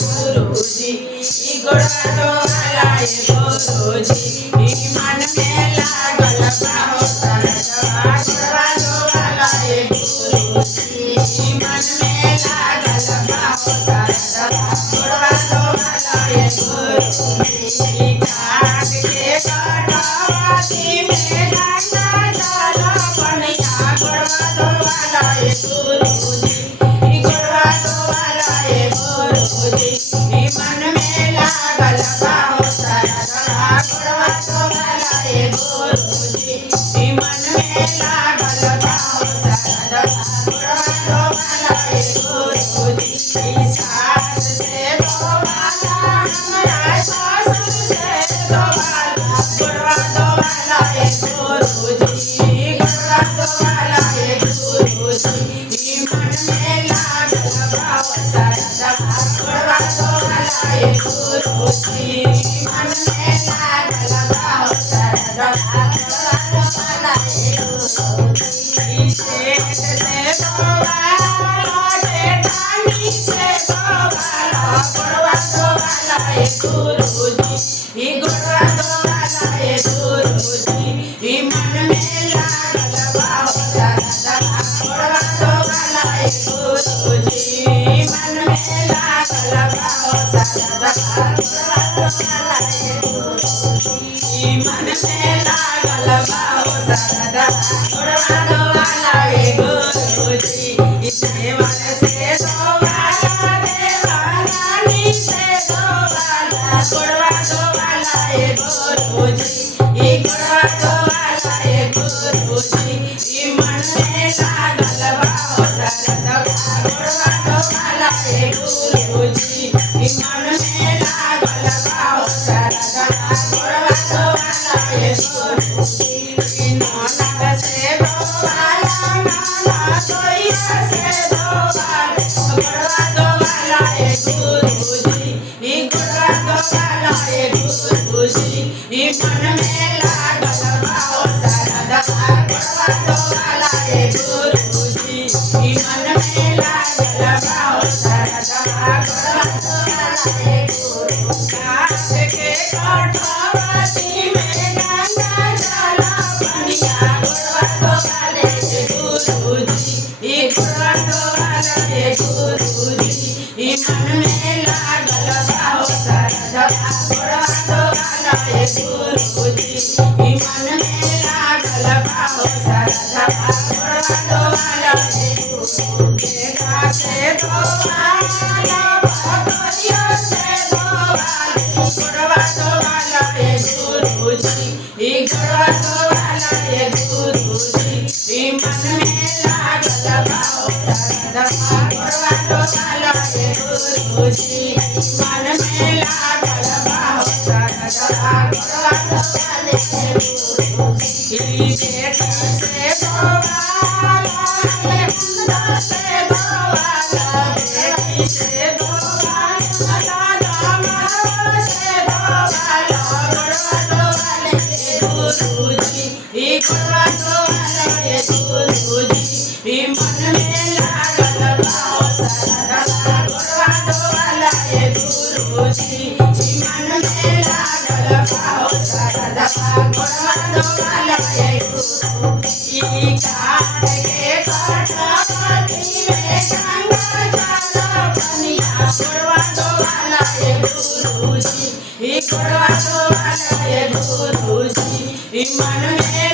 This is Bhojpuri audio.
गुरुजी गोड़वा धोवाला गुरुजी मन में लागल बाहो सरदवा गोड़वा धोवाला गुरुजी मन में लागल बाहो सरदवा गोड़वा धोवाला गुरुजी काट के कटवाती में गंगा जल बनिया गोड़वा धोवाला गुरुजी गोड़वा धोवाला गुरुजी मन में लागल बाहो सरदवा गोड़वा धोवाला गुरुजी मन में लागल बाहो सरदवा गोड़वा धोवाला गुरुजी सास से धोवाला हमरा ससुर से धोवाला गोड़वा धोवाला गुरुजी गोड़वा धोवाला गुरुजी मन में लागल बाहो सरदवा गोड़वा धोवाला गुरुजी मन में लागल बाहो सरदवा गोड़वा धोवाला गुरुजी सेठ से धोवाला जेठानी से धोवाला गोड़वा धोवाला गुरुजी गोड़वा धोवाला गुरुजी मन में लागल बाहो सरदवा गोड़वा धोवाला गुरुजी मन में लागल बाहो सरदवा गोड़वा धोवाला गुरुजी मन में लागल बाहो सरदवा गोड़वा धोवाला गुरुजी देवर से धोवाला देवरानी से धोवाला गोड़वा धोवाला गुरुजी गोड़वा धोवाला गुरुजी मन में लागल बाहो सरदवा गोड़वा धोवाला गुरुजी मन में लागल बाहो सरदवा गोड़वा धोवाला गुरुजी ननद से धोवाला ननद सोइया से धोवाला गोड़वा धोवाला गुरुजी गोड़वा धोवाला गुरुजी मन में लागल बाहो सरदवा गोड़वा धोवाला गुरुजी मन में लागल बाहो सरदवा गोड़वा धोवाला काट के कटवाती में गंगा जल बनिया गोड़वा धोवाला गुरुजी गोड़वा धोवाला गुरुजी मन में लागल बाहो सरदवा गोड़वा धोवाला गुरुजी मन में लागल बाहो सरदवा गोड़वा धोवाला गुरुजी से धोवाला भगोरिया से धोवाला गोड़वा धोवाला गुरुजी गोड़वा धोवाला गुरुजी मन में लागल बाहो सरदवा गोड़वा धोवाला गुरुजी मन में लागल बाहो सरदवा गोड़वा धोवाला गुरुजी जेठ से धोवाला हेमंत से धोवाला बेटी से धोवाला दामाद से धोवाला गोड़वा धोवाला गुरुजी गोड़वा धोवाला गुरुजी मन में लागल बाहो सरदवा गोड़वा धोवाला गुरुजी मन में लागल बाहो सरदवा गोड़वा धोवाला गुरुजी काट के कटवाती में गंगा जल बनिया गोड़वा धोवाला गुरुजी गोड़वा धोवाला गुरुजी मन में